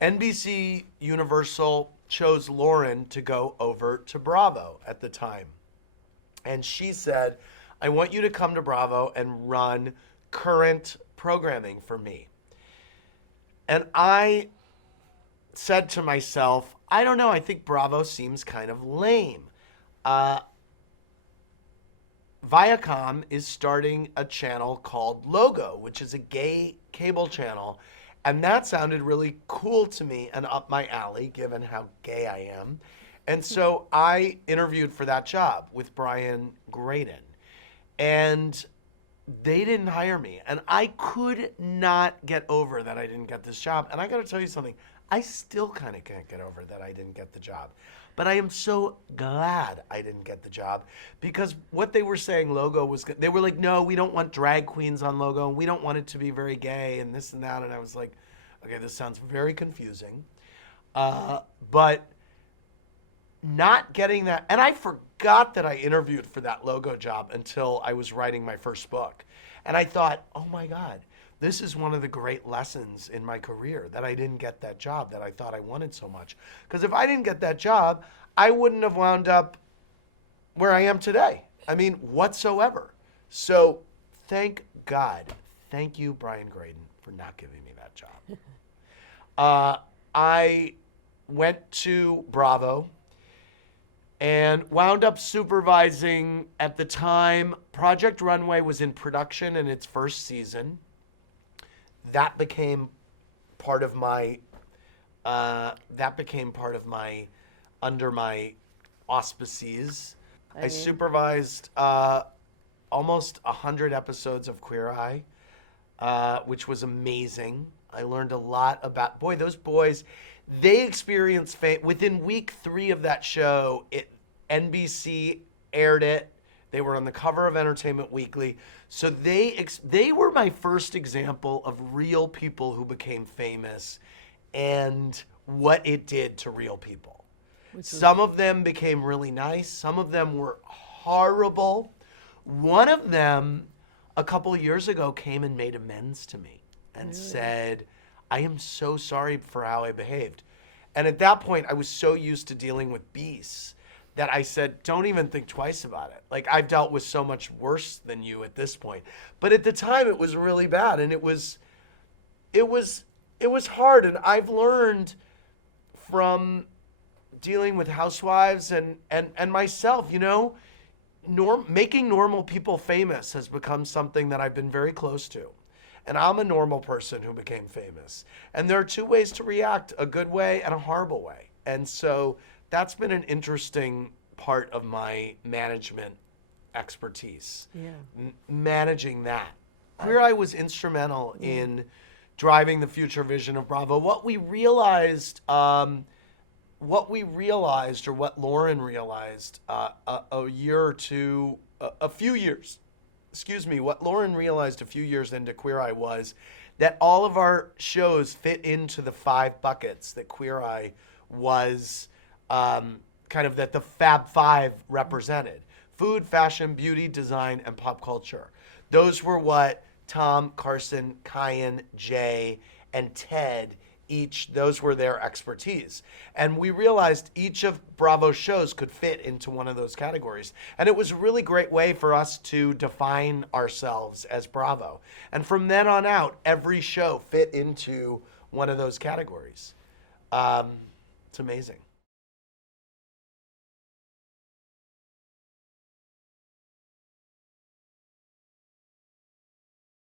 NBC Universal chose Lauren to go over to Bravo at the time. And she said, I want you to come to Bravo and run current programming for me. And I said to myself, I don't know, I think Bravo seems kind of lame. Viacom is starting a channel called Logo, which is a gay cable channel. And that sounded really cool to me and up my alley, given how gay I am. And so I interviewed for that job with Brian Graydon. And they didn't hire me. And I could not get over that I didn't get this job. And I got to tell you something. I still kind of can't get over that I didn't get the job. But I am so glad I didn't get the job, because what they were saying Logo was, they were like, no, we don't want drag queens on Logo, and we don't want it to be very gay and this and that. And I was like, okay, this sounds very confusing. But not getting that, and I forgot that I interviewed for that Logo job until I was writing my first book. And I thought, oh my God, this is one of the great lessons in my career, that I didn't get that job that I thought I wanted so much. Because if I didn't get that job, I wouldn't have wound up where I am today. I mean, whatsoever. So thank God. Thank you, Brian Graydon, for not giving me that job. I went to Bravo and wound up supervising, at the time, Project Runway was in production in its first season. That became part of my, under my auspices. I supervised almost 100 episodes of Queer Eye, which was amazing. I learned a lot about, boy, those boys, they experienced fame. Within week 3 of that show, NBC aired it. They were on the cover of Entertainment Weekly. So they were my first example of real people who became famous and what it did to real people. Some of them became really nice. Some of them were horrible. One of them, a couple of years ago, came and made amends to me and said, I am so sorry for how I behaved. And at that point, I was so used to dealing with beasts that I said, don't even think twice about it. Like, I've dealt with so much worse than you at this point. But at the time, it was really bad, and it was hard. And I've learned from dealing with housewives and myself, you know, making normal people famous has become something that I've been very close to. And I'm a normal person who became famous. And there are 2 ways to react, a good way and a horrible way. And so that's been an interesting part of my management expertise. Yeah. Managing that. Queer Eye was instrumental in driving the future vision of Bravo. What we realized, or what Lauren realized what Lauren realized a few years into Queer Eye was that all of our shows fit into the 5 buckets that Queer Eye was kind of, that the Fab Five represented: food, fashion, beauty, design, and pop culture. Those were what Tom, Carson, Kyan, Jay, and Ted those were their expertise. And we realized each of Bravo's shows could fit into one of those categories. And it was a really great way for us to define ourselves as Bravo. And from then on out, every show fit into one of those categories. It's amazing.